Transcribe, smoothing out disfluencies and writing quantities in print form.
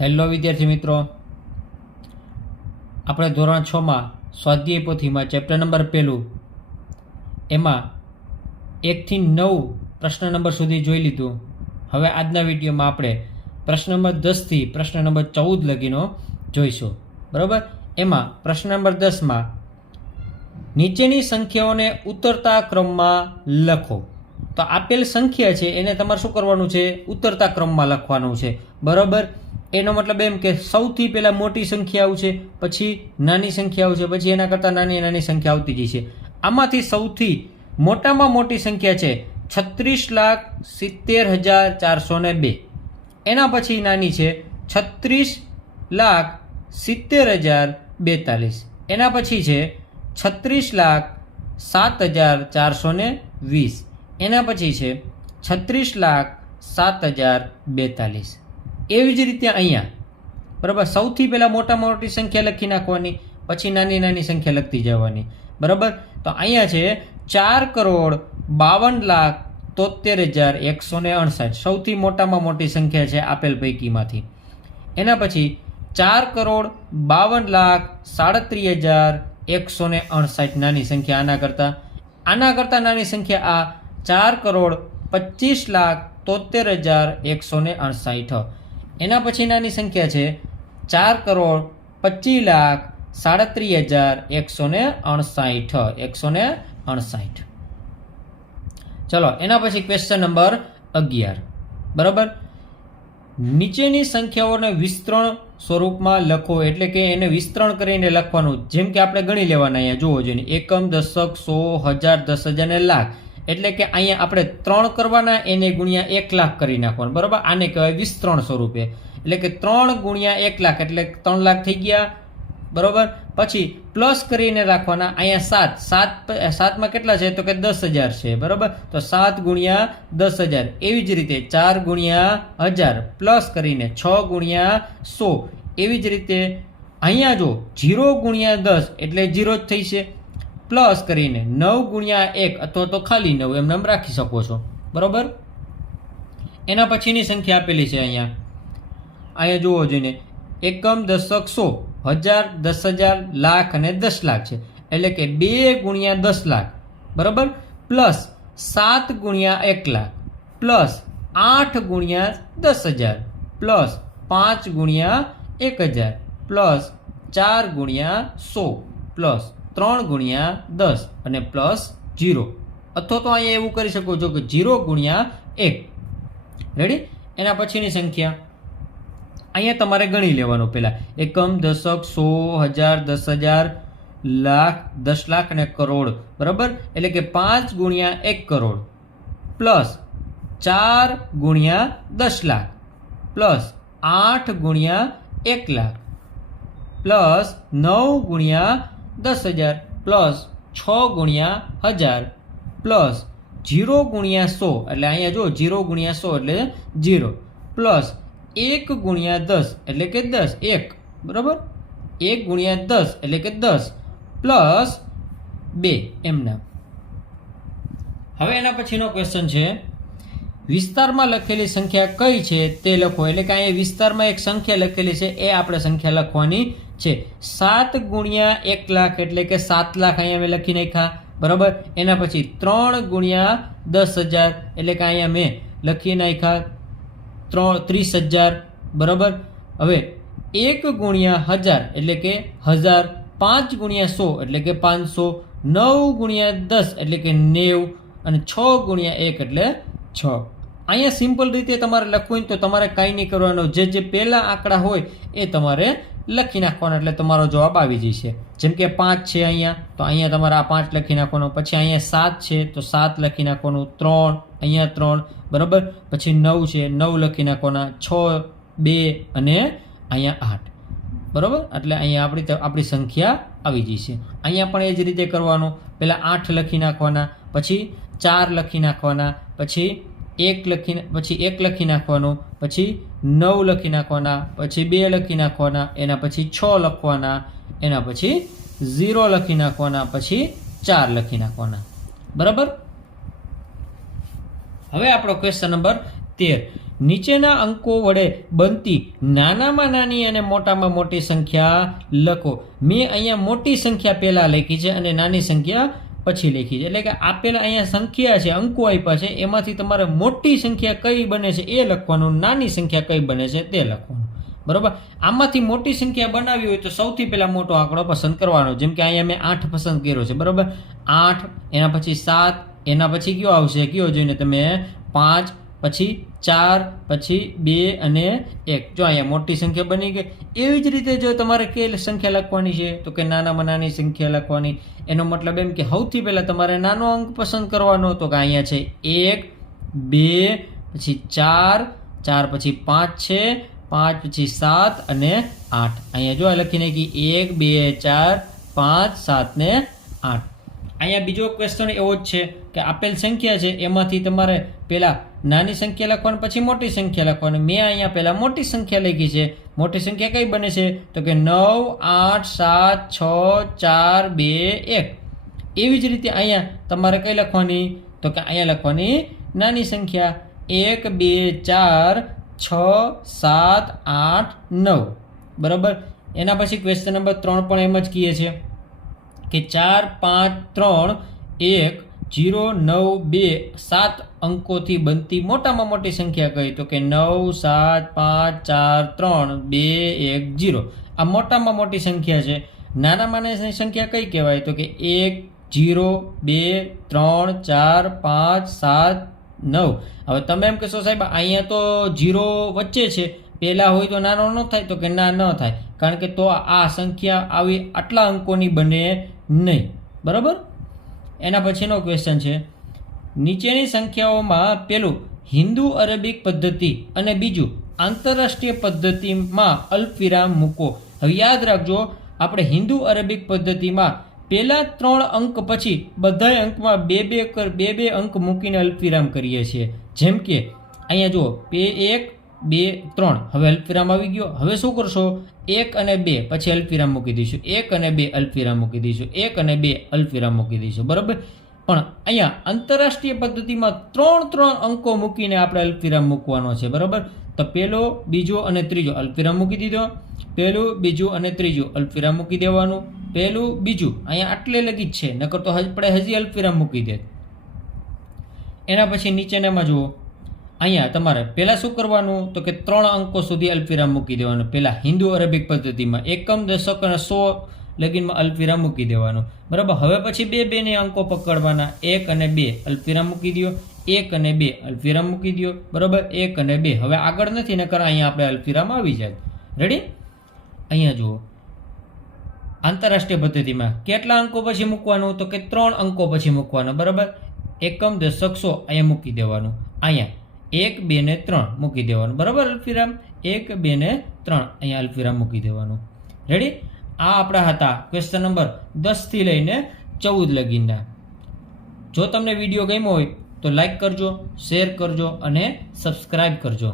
Hello વિદ્યાર્થી મિત્રો, આપણે ધોરણ 6 માં સ્વાધ્યાય પોથીમાં ચેપ્ટર નંબર 1 એમાં 1 થી 9 પ્રશ્ન નંબર સુધી જોઈ લીધું. હવે આજના વિડીયોમાં આપણે પ્રશ્ન નંબર 10 થી પ્રશ્ન નંબર 14 લગીનો જોઈશું. બરાબર. એમાં પ્રશ્ન નંબર 10માં નીચેની સંખ્યાઓને ઉતરતા ક્રમમાં લખો. તો આપેલ સંખ્યા છે એને તમારે શું કરવાનું છે? ઉતરતા ક્રમમાં લખવાનું છે. બરાબર. એનો મતલબ એમ કે સૌથી પહેલાં મોટી સંખ્યા આવશે, પછી નાની સંખ્યા આવશે, પછી એના કરતાં નાની નાની સંખ્યા આવતી જશે. આમાંથી સૌથી મોટામાં મોટી સંખ્યા છે 36,70,402. એના પછી નાની છે 36,70,042. એના પછી છે 36,07,420. એના પછી છે 36,07,042. એવી જ રીતે અહીંયા બરાબર સૌથી પહેલાં મોટામાં મોટી સંખ્યા લખી નાખવાની, પછી નાની નાની સંખ્યા લખતી જવાની. બરાબર. તો અહીંયા છે 4,52,73,159 સૌથી મોટામાં મોટી સંખ્યા છે આપેલ પૈકીમાંથી. એના પછી 4,52,37,159 નાની સંખ્યા આના કરતાં નાની સંખ્યા આ 4,25,73,159. એના પછી નાની સંખ્યા છે 4,25,37,159. ચલો એના પછી ક્વેશ્ચન નંબર 11. બરાબર. નીચેની સંખ્યાઓને વિસ્તરણ સ્વરૂપમાં લખો, એટલે કે એને વિસ્તરણ કરીને લખવાનું. જેમ કે આપણે ગણી લેવાના. અહીંયા જુઓ જોઈએ એકમ, દશક, 100, 1000, 10,000 ને લાખ. એટલે કે અહીંયા આપણે 3 કરવાના, એને ગુણ્યા 1 લાખ કરી નાખવાનું. બરાબર. આને કહેવાય વિસ્તરણ સ્વરૂપે. એટલે કે 3 ગુણ્યા 1 લાખ એટલે 3 લાખ થઈ ગયા. બરાબર. પછી પ્લસ કરીને રાખવાના. અહીંયા 7માં કેટલા છે? તો કે 10,000 છે. બરાબર. તો 7 ગુણ્યા 10,000. એવી જ રીતે 4 ગુણ્યા 1000 પ્લસ કરીને 6 ગુણ્યા 100. એવી જ રીતે અહીંયા જો 0 ગુણ્યા 10 એટલે 0 જ થઈ છે. પ્લસ કરીને 9 ગુણ્યા 1 અથવા તો ખાલી 9 એમ નામ રાખી શકો છો. બરાબર. એના પછીની સંખ્યા આપેલી છે અહીંયા જુઓ જોઈને એકમ, દશક, 100, 1000, 10,000, લાખ અને 10 લાખ છે. એટલે કે 2 ગુણ્યા 10 લાખ. બરાબર. પ્લસ 7 ગુણ્યા 1 લાખ પ્લસ 8 ગુણ્યા 10,000 પ્લસ 5 ગુણ્યા 1,000 પ્લસ 4 ગુણ્યા 100 પ્લસ 3 ગુણ્યા 10 અને પ્લસ 0. અથવા તો અહીંયા એવું કરી શકો છો કે 0 ગુણ્યા 1. રેડી. એના પછીની સંખ્યા અહીંયા તમારે ગણી લેવાનું. પહેલાં એકમ, દશક, 100, 10,000, 10,000, લાખ, 10 લાખ અને કરોડ. બરાબર. એટલે કે 5 ગુણ્યા 1 કરોડ પ્લસ 4 ગુણ્યા 10 લાખ પ્લસ 8 ગુણ્યા 1 લાખ પ્લસ 9 ગુણ્યા 10,000 પ્લસ 6 ગુણ્યા 1000 પ્લસ 0 ગુણ્યા 100. એટલે અહીંયા જો 0 ગુણ્યા 100 એટલે 0 પ્લસ 1 ગુણ્યા 10 એટલે કે 10. 1. બરાબર. 1 ગુણ્યા 10 એટલે કે 10 પ્લસ 2 એમના. હવે એના પછીનો ક્વેશ્ચન છે વિસ્તારમાં લખેલી સંખ્યા કઈ છે તે લખો. એટલે કે અહીંયા વિસ્તારમાં એક સંખ્યા લખેલી છે, એ આપણે સંખ્યા લખવાની છે. 7 ગુણ્યા 1 લાખ એટલે કે 7 લાખ અહીંયા મેં લખી નાખ્યા. બરાબર. એના પછી 3 ગુણ્યા 10,000 એટલે કે અહીંયા મેં લખી નાખ્યા 30,000. બરાબર. હવે 1 ગુણ્યા 1000 એટલે કે 1000. 5 ગુણ્યા 100 એટલે કે 500. 9 ગુણ્યા 10 એટલે કે 90 અને 6 ગુણ્યા 1 એટલે 6. અહીંયા સિમ્પલ રીતે તમારે લખવું હોય તો તમારે કાંઈ નહીં કરવાનું. જે પહેલા આંકડા હોય એ તમારે લખી નાખવાના એટલે તમારો જવાબ આવી જશે. જેમ કે 5 છે અહીંયા, તો અહીંયા તમારે આ 5 લખી નાખવાનો. પછી અહીંયા 7 છે તો 7 લખી નાખવાનું. 3 અહીંયા 3. બરાબર. પછી 9 છે 9 લખી નાખવાના. 6, 2 અને અહીંયા 8. બરાબર. એટલે અહીંયા આપણી સંખ્યા આવી જશે. અહીંયા પણ એ જ રીતે કરવાનું. પહેલાં 8 લખી નાખવાના, પછી 4 લખી નાખવાના, પછી 1 લખી નાખવાનું, પછી 9 લખી નાખવાના, પછી 2 લખી નાખવાના, એના પછી 6 લખવાના, એના પછી 0 લખી નાખવાના, પછી 4 લખી નાખવાના. બરાબર. હવે આપણો ક્વેશ્ચન નંબર 13. નીચેના અંકો વડે બનતી નાનામાં નાની અને મોટામાં મોટી સંખ્યા લખો. મેં અહીંયા મોટી સંખ્યા પહેલા લખી છે અને નાની સંખ્યા પછી લખી છે. એટલે કે આપેલા અહીંયા સંખ્યા છે, અંકો આપ્યા છે, એમાંથી તમારે મોટી સંખ્યા કઈ બને છે એ લખવાનું, નાની સંખ્યા કઈ બને છે તે લખવાનું. બરોબર. આમાંથી મોટી સંખ્યા બનાવી હોય તો સૌથી પહેલા મોટો આંકડો પસંદ કરવાનો. જેમ કે અહીંયા મેં 8 પસંદ કર્યો છે. બરોબર. 8, એના પછી 7, એના પછી કયો આવશે, કયો જોઈને તમે 5, પછી 4, પછી 2 અને 1. જો અહીંયા મોટી સંખ્યા બની ગઈ. એવી જ રીતે જો તમારે કઈ સંખ્યા લખવાની છે તો કે નાનામાં નાની સંખ્યા લખવાની. એનો મતલબ એમ કે સૌથી પહેલા તમારે નાનો અંક પસંદ કરવાનો. તો કે અહીંયા છે 1, 2, પછી 4, 4 પછી 5 છે, 5 પછી 7 અને 8. અહીંયા જો લખી નાખી 1, 2, 4, 5, 7 ને 8. અહીંયા બીજો ક્વેશ્ચન એવો જ છે કે આપેલ સંખ્યા છે એમાંથી તમારે પહેલા નાની સંખ્યા લખવાની, પછી મોટી સંખ્યા લખવાની. મેં અહીંયા પહેલા મોટી સંખ્યા લખી છે. મોટી સંખ્યા કઈ બને છે તો કે 9, 8, 7, 6, 4, 2, 1. એવી જ રીતે અહીંયા તમારે કઈ લખવાની તો કે અહીંયા લખવાની નાની સંખ્યા 1, 2, 4, 6, 7, 8, 9. બરાબર. એના પછી ક્વેશ્ચન નંબર 3 પણ એમ જ કહીએ છીએ કે 4, 5, 3, 1, 0, 9, 2, 7 અંકોથી બનતી મોટામાં મોટી સંખ્યા કઈ તો કે 9, 7, 5, 4, 3, 2, 1, 0. આ મોટામાં મોટી સંખ્યા છે. નાનામાં નાની સંખ્યા કઈ કહેવાય તો કે 1, 0, 2, 3, 4, 5, 7, 9. હવે તમે એમ કહેશો સાહેબ અહીંયા તો 0 વચ્ચે છે, પહેલા હોય તો નાનો ન થાય તો કે ના ન થાય, કારણ કે તો આ સંખ્યા આવી આટલા અંકોની બને નહીં. બરાબર. એના પછીનો ક્વેશ્ચન છે નીચેની સંખ્યાઓમાં પેલું હિન્દુ અરેબિક પદ્ધતિ અને બીજું આંતરરાષ્ટ્રીય પદ્ધતિમાં અલ્પવિરામ મૂકો. હવે યાદ રાખજો, આપણે હિન્દુ અરેબિક પદ્ધતિમાં પહેલા 3 અંક પછી બધા અંકમાં બે અંક મૂકીને અલ્પવિરામ કરીએ છીએ. જેમ કે અહીંયા જુઓ 1, 2, 3. હવે અલ્પવિરામ આવી ગયો. હવે શું કરશો, 1 અને 2 પછી અલ્પવિરામ મૂકી દઈશું, 1 અને 2 અલ્પવિરામ મૂકી દઈશું, 1 અને 2 અલ્પવિરામ મૂકી દઈશું. બરાબર. પણ અહીંયા આંતરરાષ્ટ્રીય પદ્ધતિમાં 3 અંકો મૂકીને આપણે અલ્પવિરામ મૂકવાનો છે. બરાબર. તો પહેલો, બીજો અને ત્રીજો અલ્પવિરામ મૂકી દીધો. પહેલું, બીજું અને ત્રીજું અલ્પવિરામ મૂકી દેવાનું. પહેલું, બીજું અહીંયા આટલે લગી જ છે, નકર તો આપણે હજી અલ્પવિરામ મૂકી દે. એના પછી નીચેનામાં જુઓ, અહીંયા તમારે પહેલા શું કરવાનું તો કે 3 અંકો સુધી અલ્પવિરામ મૂકી દેવાનું. પહેલા હિન્દુ અરેબિક પદ્ધતિમાં એકમ, દશક અને 100 લગીનમાં અલ્પવિરામ મૂકી દેવાનું. બરાબર. હવે પછી બે અંકો પકડવાના, 1 અને 2 અલ્પવિરામ મૂકી દો, 1 અને 2 અલ્પવિરામ મૂકી દો. બરાબર. 1 અને 2 હવે આગળ નથી, નકર અહીંયા આપણે અલ્પવિરામ આવી જાય. રેડી. અહીંયા જુઓ, આંતરરાષ્ટ્રીય પદ્ધતિમાં કેટલા અંકો પછી મૂકવાનું તો કે 3 અંકો પછી મૂકવાનું. બરાબર. એકમ, દશક, 100 અહીંયા મૂકી દેવાનું. અહીંયા 1, 2 ને 3 મૂકી દેવાનું. બરાબર. અલ્પવિરામ 1, 2 ને 3 અહીંયા અલ્પવિરામ મૂકી દેવાનું. રેડી. આ આપણા હતા ક્વેશ્ચન નંબર 10 થી લઈને 14 લગીના. જો તમને વિડીયો ગમ્યો હોય તો લાઈક કરજો, શેર કરજો અને સબસ્ક્રાઈબ કરજો.